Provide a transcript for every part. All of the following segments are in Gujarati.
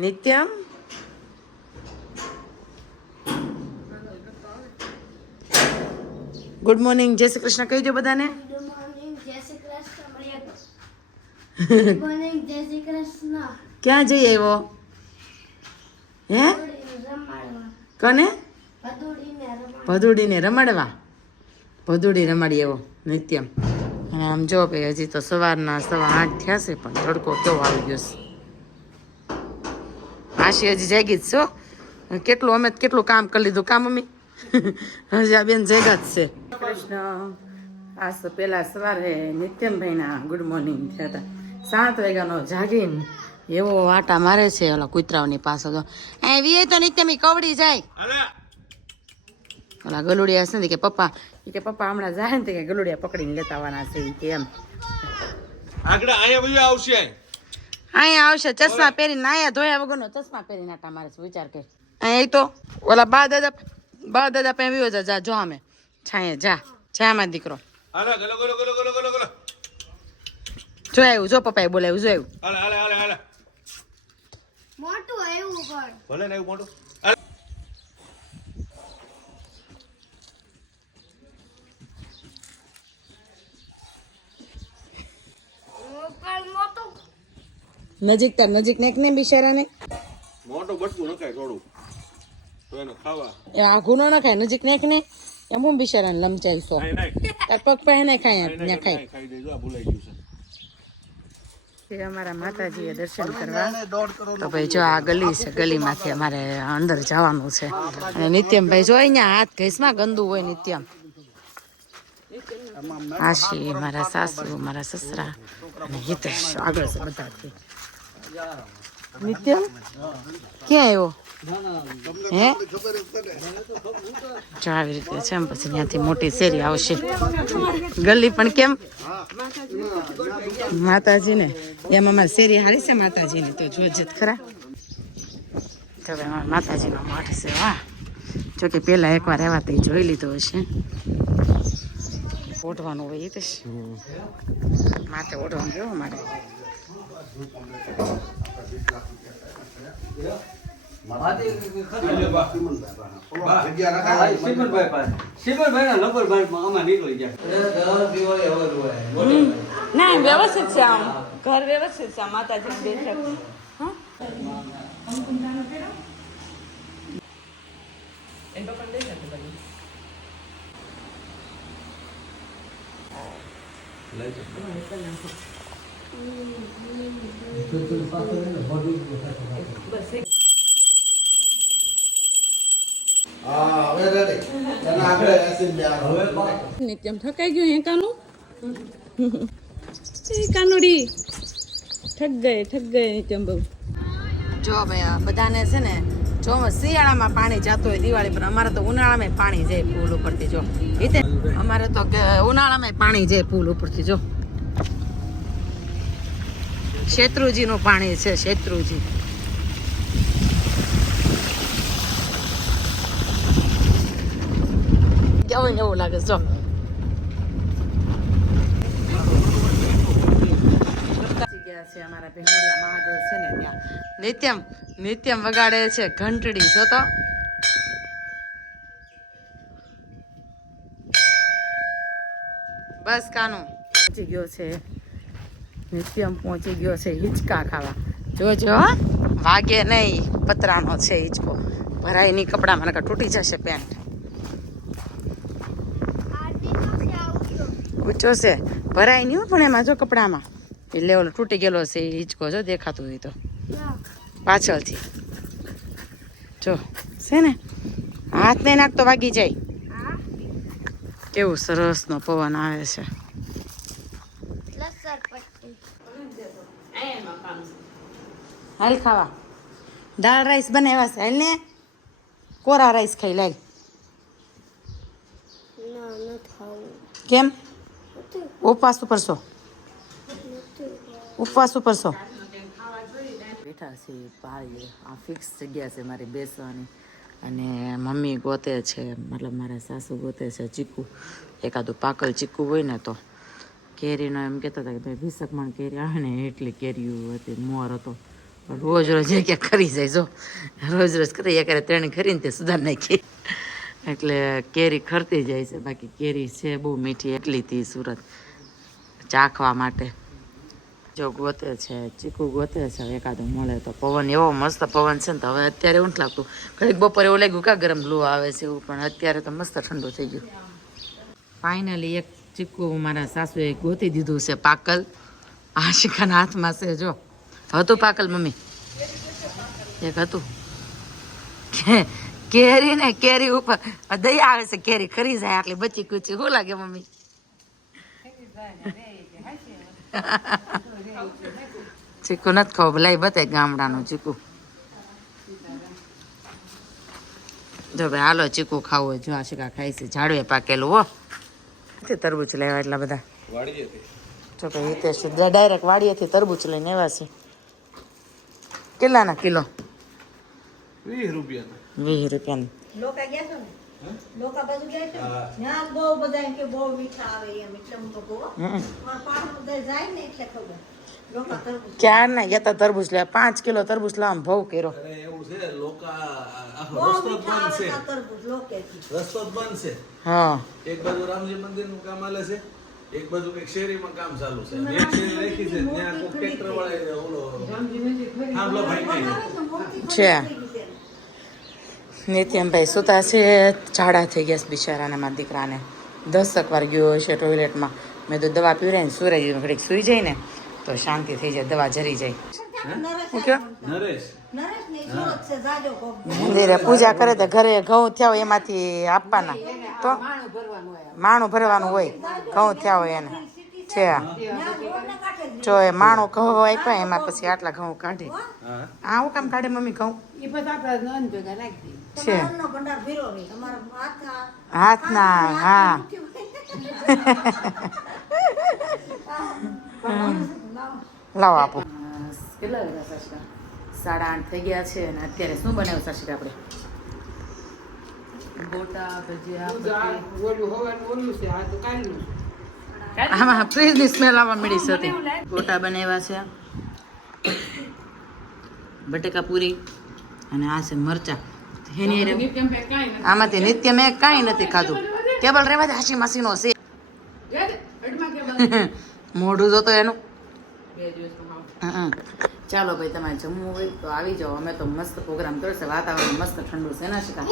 નિત્યમ ગુડ મોર્નિંગ, જય શ્રી કૃષ્ણ કહી દો બધાને. ગુડ મોર્નિંગ, જય શ્રી કૃષ્ણ. ગુડ મોર્નિંગ, જય શ્રી કૃષ્ણ. ક્યાં જઈ આવ્યો હે? રમાડવા. કને? ભદોડીને ભદુડીને રમાડવા. રમાડવા. ભદુડી રમાડી એવો નિત્યમ. અને આમ જો ભાઈ હજી તો સવારના 8:15 થયા છે પણ તડકો કેવો આવી ગયો છે. આશી હજી જાગી જ છો. કેટલું અમે કેટલું કામ કરી લીધું કામ મમ્મી. હજી આ બેન જાગ્યા જ છે. કૃષ્ણ. આજ તો પેલા સવારે નિત્યમભાઈના ગુડ મોર્નિંગ થયા હતા. 7 વાગ્યાનો જાગીને એવો આટા મારે છે ઓલા કૂતરાઓની પાસે. તો એ વી તો નિત્યમ કવડી જાય. ઓલા ગલુડિયા છે ને કે પપ્પા હમણાં જાય ને કે ગલુડિયા પકડીને લેતા આવવાના છે કે એમ. આગળ અહીંયા બધું આવશે. અહીંયા આવશે ચશ્મા પહેરીને, અહીંયા ધોયા વગરનો ચશ્મા પહેરીને આટા મારે છે. વિચાર કર. અહીંયા તો ઓલા બા દાદા પાસે વિયો જા જો અમે છાંયે જા માં દીકરો હાલો ગલો ગલો ગલો ગલો ગલો ગલો. જોયું જો પપ્પાએ બોલાવ્યું જોયું. હાલે હાલે હાલે હાલે. મોટું એવું પણ. ભલે ને એવું મોટું. નજીક ને બિચારાને મોટું બટકું નખાય થોડું તો એને ખાવા. એ આઘું ન ખાય. નજીક ને એમ હું બિચારાને લમચાઈ છો. નહીં નહીં તાર પગ પાસે નહીં ખાય ત્યાં ખાય. ખાઈ દેજો. આ ભૂલાઈ ગયું છે. એ અમારા માતાજીએ દર્શન કરવા. તો ભાઈ જો આ ગલી છે, ગલીમાંથી અમારે અંદર જવાનું છે. અને નિત્યમભાઈ જો અહીંયા હાથ ઘસમાં ગંદુ હોય. નિત્યમ આશી, મારા સાસુ, મારા સસરા અને હિતેશ આગળ છે બધાથી. નિત્યમ ક્યાં આવ્યો હે? જો આવી રીતે છે એમ. પછી ત્યાંથી મોટી શેરી આવશે. ગલી પણ કેમ માતાજીને એમ અમારી શેરી હારી છે માતાજીની. તો જોજે ખરા. તો અમારા માતાજીનો મઠ છે. વાહ, જોકે પેલા એકવાર આવ્યા તો જોઈ લીધો હશે. ઓઢવાનું હોય એ તો માથે ઓઢવાનું કેવું મારે. ના વ્યવસ્થિત છે આમ ઘર વ્યવસ્થિત છે. માતાજી બેઠક નિત્યમ થકાઈ ગયું હે કાનું. કાનુડી થક ગઈ નિત્યમ બહુ. જો ભાઈ બધાને છે ને જો શિયાળામાં પાણી જતું હોય દિવાળી પર, અમારે તો ઉનાળામાં પાણી જાય પુલ ઉપરથી. જો રીતે અમારે તો ઉનાળામાં પાણી જાય પુલ ઉપરથી. જો શેત્રુજી નું પાણી છે. શેત્રુજી કેવું એવું લાગે. જો છે અમારા ભેંગોડિયા મહાદેવ છે ને ત્યાં નિત્યમ વગાડે છે ઘંટડી. જો તો બસ કાનું પહોંચી ગયો છે. નિત્યમ પહોંચી ગયો છે હિંચકા ખાવા. જોજો વાગે નહીં. પતરાનો છે હિંચકો. ભરાય નહીં કપડામાં, નકર તૂટી જશે પેન્ટ. ઊંચો છે, ભરાય નહીં પણ એમાં જો કપડામાં. એટલે ઓલો તૂટી ગયેલો છે હિંચકો. જો દેખાતું હોય તો પાછળથી જો છે ને. હાથ નહીં નાખતો વાગી જાય. કેવું સરસ નો પવન આવે છે. હાલ ખાવા. દાળ રાઈસ બનાવ્યા છે. હાલ ને કોરા રાઈસ ખાઈ લાય. કેમ ઉપવાસ ઉપર છો? ઉપવાસ ઉપર છો? બેઠા છે પાળીએ. આ ફિક્સ જગ્યા છે મારી બેસવાની. અને મમ્મી ગોતે છે, મતલબ મારા સાસુ ગોતે છે ચીકુ. એકાદું પાકલ ચીકુ હોય ને તો. કેરીનો એમ કહેતા હતા કે ભાઈ 20 મણ કેરી આવે ને એટલી કેરીઓ હતી. મોર હતો રોજ રોજ એક એક ખરી જાય જો રોજ રોજ ખરી એક 3 ખરીને તે સુધાર નાખી એટલે કેરી ખરતી જાય છે. બાકી કેરી છે બહુ મીઠી એટલી હતી સુરત ચાખવા માટે. જો ગોતે છે ચીકુ ગોતે છે એકાદું મળે તો. પવન એવો મસ્ત પવન છે ને તો હવે અત્યારે એવું નથી લાગતું. ઘડીક બપોરે એવું લાગ્યું કા ગરમ લૂ આવે છે એવું, પણ અત્યારે તો મસ્ત ઠંડુ થઈ ગયું. ફાઇનલી એક ચીકુ મારા સાસુએ ગોતી દીધું છે પાકલ. આશિકાના હાથમાં છે જો. હતું પાકલ મમ્મી? એક હતું. કેરી ને કેરી ઉપર દયા આવે છે, કેરી ખરી જાય આટલી બચી કુચી. શું લાગે મમ્મી? ચીકુ નથી ખાવ ભલાઈ બતાય ગામડાનું ચીકુ. જો ભાઈ હાલો ચીકુ ખાવું હોય જો આશિકા ખાઈ છે. ઝાડવે પાકેલું હો. તરબૂચ લેવા એટલા બધા જો ભાઈ હિતેશ ડાયરેક્ટ વાડીએથી તરબૂચ લઈને આવ્યા છે. કેટલાના કિલો? 20 રૂપિયા. 20 રૂપિયાની. લોકા ગયા છો ને? લોકા બાજુ ગયા છો? ત્યાં બહુ બધા એમ કે બહુ મીઠા આવે એમ એટલે હું તો કહું. પણ પાણી બધા જાય ને એટલે ખબર. લોકા તરબૂચ ક્યાં ના ગયા તા તરબૂચ લેવા? 5 કિલો તરબૂચ લાવવા ભાવ કર્યો. એવું છે લોકા બહુ મીઠા આવે આ તરબૂચ લોકેથી. રસ્તો જ બંધ છે. હા એક બાજુ રામજી મંદિરનું કામ હાલે છે, એક બાજુ કઈક શેરીમાં કામ ચાલુ છે. એક શેરી રાખી છે ત્યાં કોઈ ટ્રેક્ટર વાળા ઓલો થાંભલો ભાઈ છે. નિત્યમભાઈ સુતા છે, ઝાડા થઈ ગયા છે બિચારાને. મારા દીકરાને 10 વાર ગયો છે ટોયલેટમાં. મેં તો દવા પીવડાવીને સુરાઈ ઘડીક સુઈ જાય ને તો શાંતિ થઈ જાય, દવા જરી જાય. શું કહો? નરેશ નરેશ ને સુરત છે જાજો કોક. મંદિરે પૂજા કરે તો ઘરે ઘઉં થયા હોય એમાંથી આપવાના. તો માણું ભરવાનું હોય, ઘઉં થયા હોય એને છે. ત્યાં રોડને કાંઠે જ જો એ માણું ઘઉં આપ્યા એમાં પછી આટલા ઘઉં કાઢે. હા આ હું કામ કાઢે મમ્મી ઘઉં? છે અન્નનો ભંડાર ભીરો રહે. તમારા હાથના. હા લાવો આપો. કેટલા વાગ્યા સાચા? 8:30 થઈ ગયા છે અને અત્યારે શું બનાવ્યું સાચી આપણે? ગોટા ભજીયા. આમાં ફ્રીજની સ્મેલ આવવા મળી છે. ગોટા બનાવ્યા છે, બટેકા પૂરી અને આ છે મરચા. આમાંથી નિત્ય મેં કાંઈ નથી ખાધું. ટેબલ રેવા દે, હાસી માસીનો છે. મોઢું જોતો એનું. ચાલો ભાઈ તમારે જમવું હોય તો આવી જાઓ. અમે તો મસ્ત પ્રોગ્રામ કર્યો છે. વાતાવરણ મસ્ત ઠંડુ છે ને શિકા?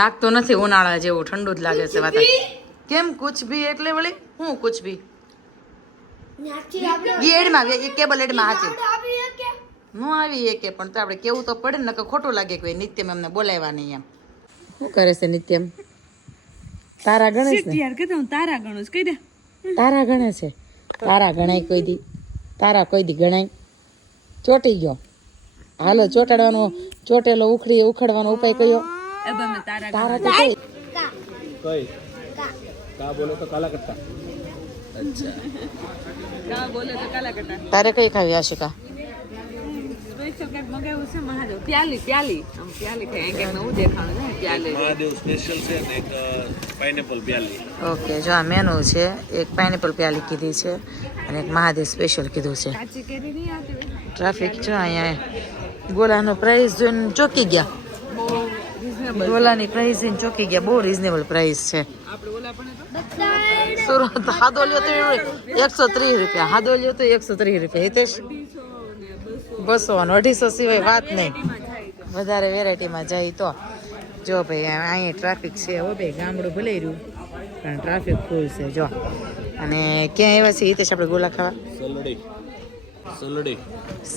લાગતું નથી ઉનાળા જેવું, ઠંડુ જ લાગે છે વાતાવરણ. કેમ કુછ ભી એટલે વળી હું કુછ ભી એડમાં એ કેબલ એડમાં હાચે નો આવી કે પણ તો આપણે કેવું તો પડે ને, ખોટું લાગે કે નિત્યમ એમને બોલાવ્યા નહીં એમ. શું કરે છે નિત્યમ? તારા ગણે છે? તારા ગણે છે. તારા ગણાય કોઈ દી? તારા કોઈ દી ગણાય? ચોટી ગયો. હાલો ચોટાડવાનો, ચોટેલો ઉખડવાનો ઉપાય કયો? તારા તો કઈ કઈ કા બોલે તો કાલા કટ્ટા. અચ્છા તારે કઈ ખાવી આશિકા? મહાદેવ સ્પેશિયલ છે ને એક પાઇનેપલ પ્યાલી. ઓકે જો આ મેનુ છે. એક પાઇનેપલ પ્યાલી કીધી છે અને એક મહાદેવ સ્પેશિયલ કીધું છે. ટ્રાફિક છે અહીંયા. ગોલાનો પ્રાઇસ જોઈને ચોકી ગયા. ગોલાની પ્રાઇસ જોઈને ચોકી ગયા. બહુ રિઝનેબલ પ્રાઇસ છે. સુરત હાદોલ્યો તો 130 રૂપિયા. હાદોલ્યો તો 130 રૂપિયા. હિતેશ 200 અને 250 સિવાય વાત નહીં. વધારે વેરાયટીમાં જાય તો જો ભાઈ અહીંયા ટ્રાફિક છે. હો ભાઈ ગામડું ભલે રહ્યું પણ ટ્રાફિક ફૂલ છે જો. અને ક્યાં આવ્યા છે હિતેશ આપણે ગોલા ખાવા?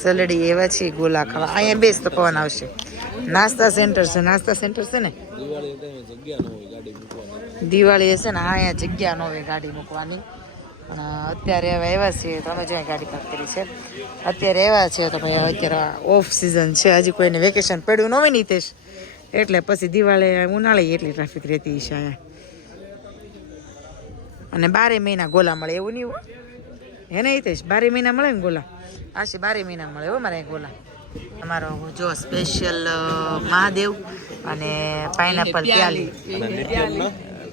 સલડી એવા છે ગોલા ખાવા. અહીંયા બેસ તો પવન આવશે. નાસ્તા સેન્ટર છે. નાસ્તા સેન્ટર છે ને દિવાળી હશે ને અહીંયા જગ્યા ન હોય ગાડી મૂકવાની. પણ અત્યારે હવે આવ્યા છીએ તો અમે જ્યાં ગાડી પાર્ક કરી છે. અત્યારે આવ્યા છે તો ભાઈ અત્યારે ઓફ સિઝન છે. હજી કોઈને વેકેશન પડ્યું ન હોય ને હિતેશ, એટલે પછી દિવાળી ઉનાળી એટલી ટ્રાફિક રહેતી છે અહીંયા. અને 12 મહિના ગોલા મળે એવું નહીં હોય હે ને હિતેશ? 12 મહિના મળે ને ગોલા? આશી 12 મહિના મળે હો મારે ગોલા. અમારો જો સ્પેશિયલ મહાદેવ અને પાઇનેપલ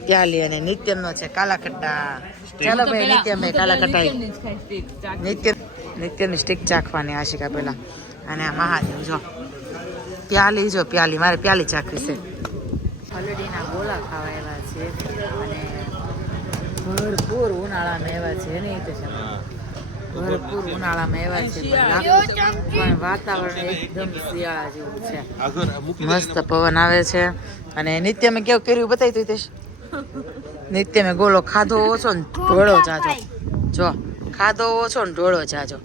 પ્યાલી અને નિત્યમનો છે કાલા ખટ્ટા. ચાલો ભાઈ નિત્યમભાઈ કાલા ખટ્ટા નિત્યમની સ્ટીક ચાખવાની આશિકા પહેલા. અને આ મહાદેવ જો પ્યાલી જો પ્યાલી મારે પ્યાલી ચાખવી છે હલડીના ગોળા ખાવા એવા છે અને ભરપૂર ઉનાળામાં એવા છે નહીં તો છે ભરપૂર ઉનાળામાં એવા છે પણ વાતાવરણ એકદમ શિયાળા જેવું છે મસ્ત પવન આવે છે અને નિત્ય મેં કેવું કર્યું બતાવી તું તેશ નિત્ય મેં ગોળો ખાધો ઓછો ને ઢોળો જાજો જો ખાધો ઓછો ને ઢોળો જાજો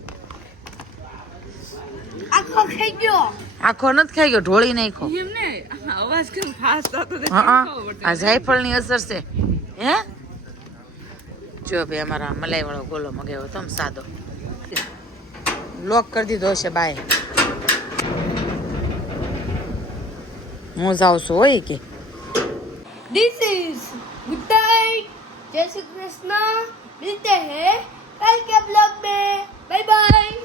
આખો ખાઈ ગયો આખો નથી ખાઈ ગયો ઢોળી નાખો હા આ જાયફળની અસર છે હે જો ભાઈ અમારા મલાઈ વાળો ગોલો મગાવ્યો તો સાદો લોક કરી દીધો હશે બાય હું જાઉં છું હોય કે दिस इज गुड नाइट जय श्री कृष्णा मिलते हैं कल के ब्लॉग में बाय बाय